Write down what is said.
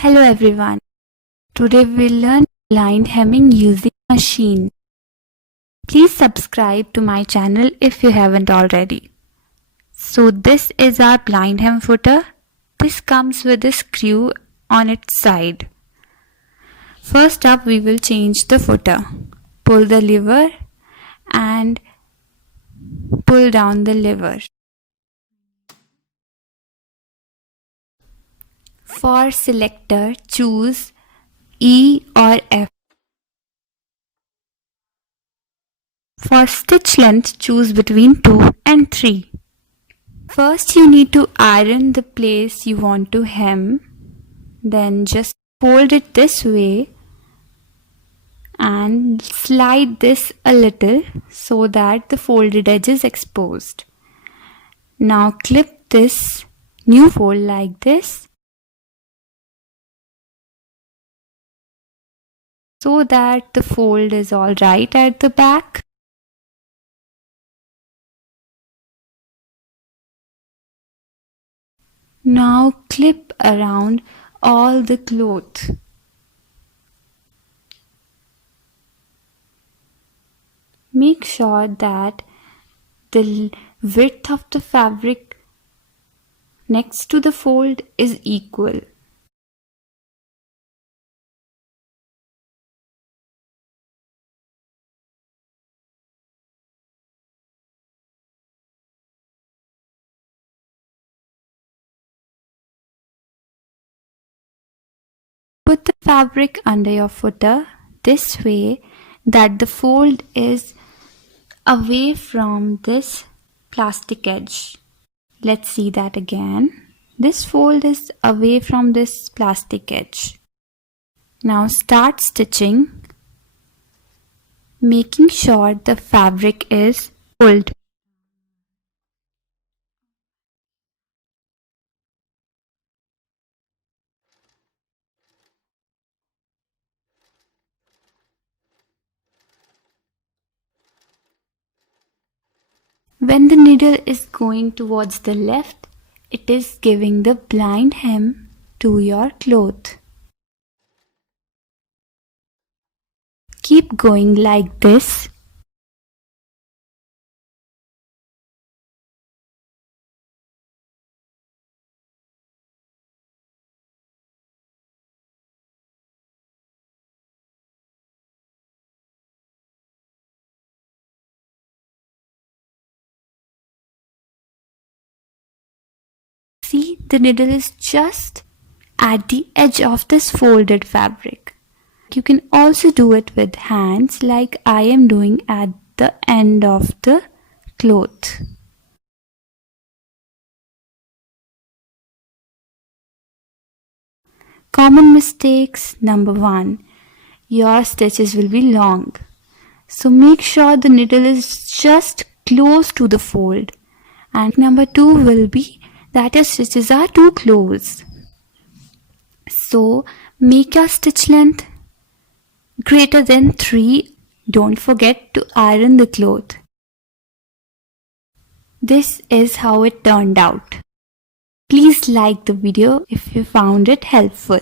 Hello everyone. Today we'll learn blind hemming using machine. Please subscribe to my channel if you haven't already. So this is our blind hem footer. This comes with a screw on its side. First up we will change the footer. Pull the lever and pull down the lever. For selector, choose E or F. For stitch length, choose between 2 and 3. First you need to iron the place you want to hem. Then just fold it this way and slide this a little so that the folded edge is exposed. Now clip this new fold like this so that the fold is all right at the back. Now clip around all the cloth. Make sure that the width of the fabric next to the fold is equal. Put the fabric under your footer this way that the fold is away from this plastic edge. Let's see that again. This fold is away from this plastic edge. Now start stitching, making sure the fabric is pulled. When the needle is going towards the left, it is giving the blind hem to your cloth. Keep going like this. See, the needle is just at the edge of this folded fabric. You can also do it with hands like I am doing at the end of the cloth. Common mistakes. Number 1. Your stitches will be long. So make sure the needle is just close to the fold. And number 2 will be that your stitches are too close. So make your stitch length greater than 3. Don't forget to iron the cloth. This is how it turned out. Please like the video if you found it helpful.